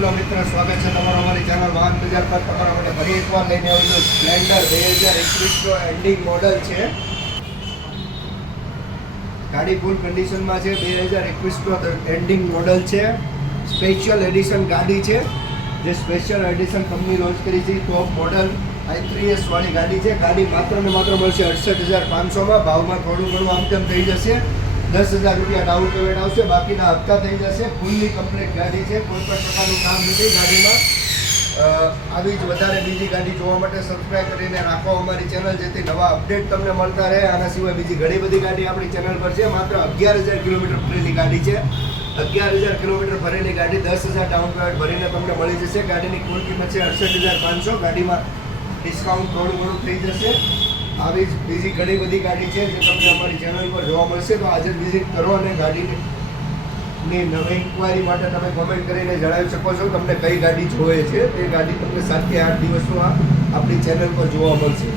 Hello મિત્ર, સ્વાગત છે તમારું અમારી ચેનલ વાહન બજાર પર. તમારા માટે ફરી એકવાર લઈને આવેલું સ્પ્લેન્ડર 2021નો એન્ડિંગ મોડલ છે. ગાડી ફૂલ કન્ડિશનમાં છે. 2021નો એન્ડિંગ મોડલ છે. સ્પેશિયલ એડિશન ગાડી છે, જે સ્પેશિયલ એડિશન કંપની લોન્ચ કરી છે. ટોપ મોડલ i3s વાળી ગાડી છે. ગાડી માત્ર ને માત્ર મળશે 68,500માં. ભાવમાં થોડું ઘણું આમ તેમ થઈ જશે. 10,000 રૂપિયા ડાઉન પેમેન્ટ આવશે, બાકીના હપ્તા થઈ જશે. ફૂલ્લી કમ્પ્લીટ ગાડી છે, કોઈ પણ પ્રકારનું કામ નથી ગાડીમાં. આવી જ વધારે બીજી ગાડી જોવા માટે સબસ્ક્રાઈબ કરીને રાખો અમારી ચેનલ, જેથી નવા અપડેટ તમને મળતા રહે. આના સિવાય બીજી ઘણી બધી ગાડી આપણી ચેનલ પર છે. માત્ર 11,000 કિલોમીટર ભરેલી ગાડી છે. 11,000 કિલોમીટર ભરેલી ગાડી 10,000 ડાઉન પેમેન્ટ ભરીને તમને મળી જશે. ગાડીની કુલ કિંમત છે 68,500. ગાડીમાં ડિસ્કાઉન્ટ થોડું ઘણું થઈ જશે. આવી જ બીજી ઘણી બધી ગાડી છે જે તમને અમારી ચેનલ પર જોવા મળશે. તો આજે વિઝિટ કરો અને ગાડીની નવી ઇન્ક્વાયરી માટે તમે કોમેન્ટ કરીને જણાવી શકો છો તમને કઈ ગાડી જોઈએ છે. એ ગાડી તમને 7 થી 8 દિવસમાં આપણી ચેનલ પર જોવા મળશે.